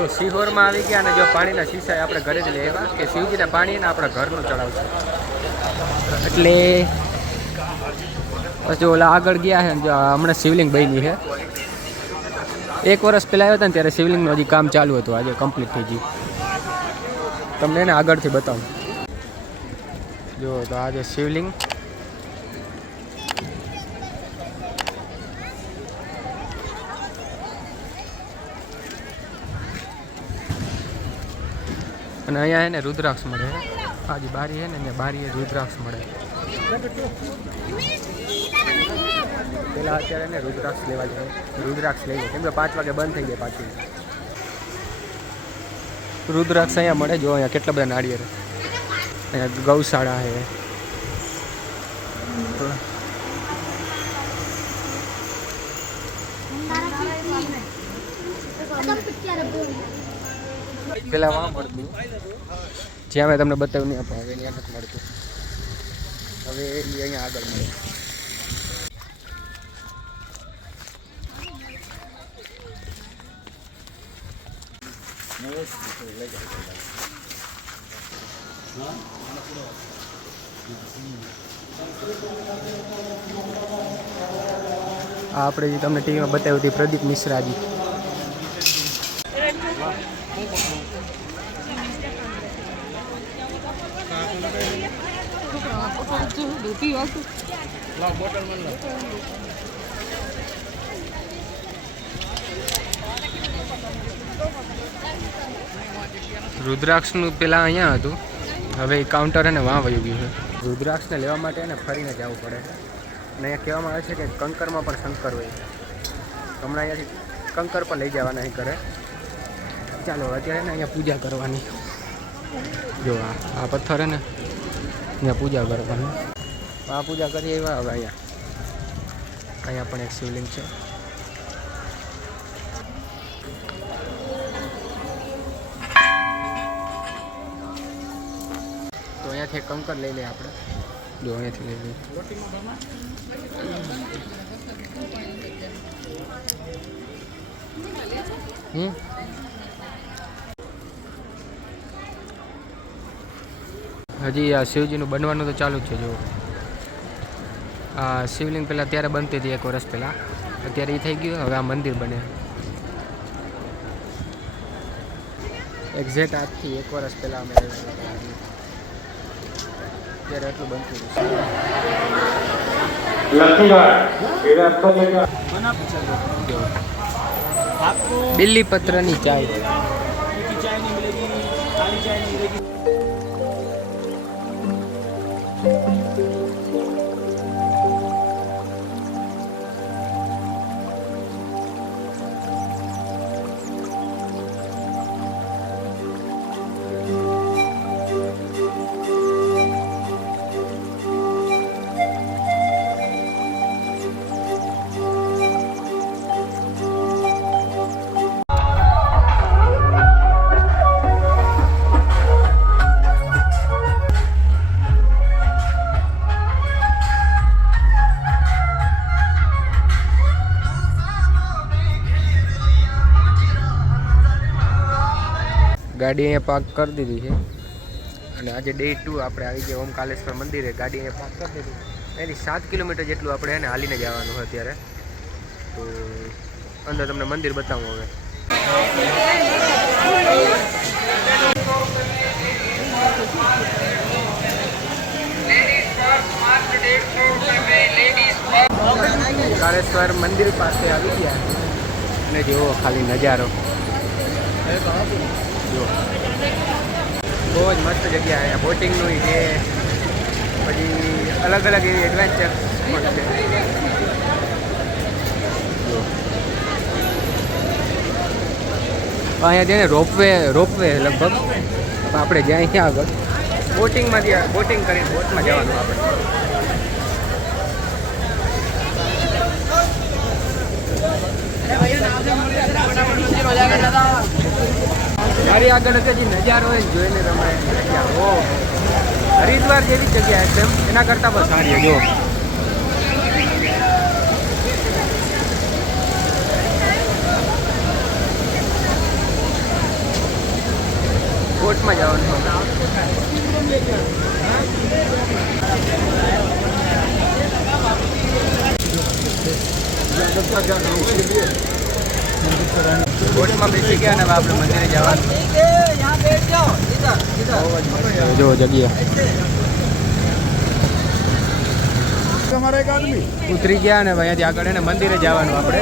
તો સિહોરમાં આવી ગયા અને જો પાણીના શીશા આપણે ઘરે જ લેવા કે શિવજીને પાણીને આપણે ઘરનું ચડાવશું એટલે પછી ઓલા આગળ ગયા છે જો હમણાં શિવલિંગ બની છે 1 વર્ષ પહેલાં આવ્યા હતા ને ત્યારે શિવલિંગનું હજી કામ ચાલુ હતું આજે કમ્પ્લીટ થઈ ગયું તમને એને આગળથી બતાવું જો તો આજે શિવલિંગ અને અહીંયા એને રુદ્રાક્ષ મળે આજે બારી છે ને અહીંયા બારીએ રુદ્રાક્ષ મળે પેલા અત્યારે એને રુદ્રાક્ષ લેવા જાય રુદ્રાક્ષ લઈએ કેમ કે 5 વાગે બંધ થઈ જાય પાછું રુદ્રાક્ષ અહીંયા મળે જો અહીંયા કેટલા બધા નાળિયેર અહીંયા ગૌશાળા છે પેલા વાં મળતું જ્યાં મેં તમને બતાવ્યું નહીં આપણે હવે અહીંયા નથી મળતું હવે એ અહીંયા આગળ મળે આ આપણે જે તમને ટીવીમાં બતાવ્યું હતું પ્રદીપ મિશ્રાજી રુદ્રાક્ષનું પેલા અહીંયા હતું હવે એ કાઉન્ટર એને વાં વયું ગયું છે રુદ્રાક્ષને લેવા માટે એને ફરીને જવું પડે અને અહીંયા કહેવામાં આવે છે કે કંકરમાં પણ શંકર હોય હમણાં અહીંયાથી કંકર પણ લઈ જવાના અહીં કરે ચાલો અત્યારે ને અહીંયા પૂજા કરવાની જો આ પથ્થર હે ને અહીંયા પૂજા કરવાની આ પૂજા કરીએ એવા હવે અહીંયા પણ એક શિવલિંગ છે તો અહીંયાથી કંકર લઈ લઈએ આપણે જો અહીંયાથી લઈ લઈએ હજી આ શિવજીનું બનવાનું તો ચાલુ જ છે જો આ શિવલિંગ પહેલાં ત્યારે બનતી હતી 1 વર્ષ પહેલાં અત્યારે એ થઈ ગયું હવે આ મંદિર બને એક્ઝેક્ટ આજથી 1 વર્ષ પહેલાં અમે ત્યારે એટલું બનતું હતું બિલ્લીપત્રની ચાય ગાડી અહીંયા પાર્ક કરી દીધી છે અને આજે ડે 2 આપણે આવી ગયા ઓમકાલેશ્વર મંદિરે ગાડી અહીંયા પાર્ક કરી દીધી એની 7 કિલોમીટર જેટલું આપણે એને હાલીને જવાનું હોય અત્યારે તો અંદર તમને મંદિર બતાવું હવે ઓમકાલેશ્વર મંદિર પાસે આવી ગયા અને જુઓ ખાલી નજારો જો બહુ જ મસ્ત જગ્યા અહીંયા બોટિંગનું છે પછી અલગ અલગ એવી એડવેન્ચર પણ છે અહીંયા છે ને રોપવે લગભગ આપણે જ્યાં ક્યાં આગળ બોટિંગમાંથી બોટિંગ કરીને બોટમાં જવાનું આપણે મારી આગળ હજી નજારો હોય જોઈને રમાય જગ્યા ઓ હરિદ્વાર જેવી જગ્યા છે એના કરતાં બસ સારી જો બોટમાં જવાનું છે. બોટમાં બેસી ગયા અને હવે આપણે મંદિરે જવાનું. જો જગ્યા ઉતરી ગયા અને અહીંયાથી આગળ એને મંદિરે જવાનું આપણે.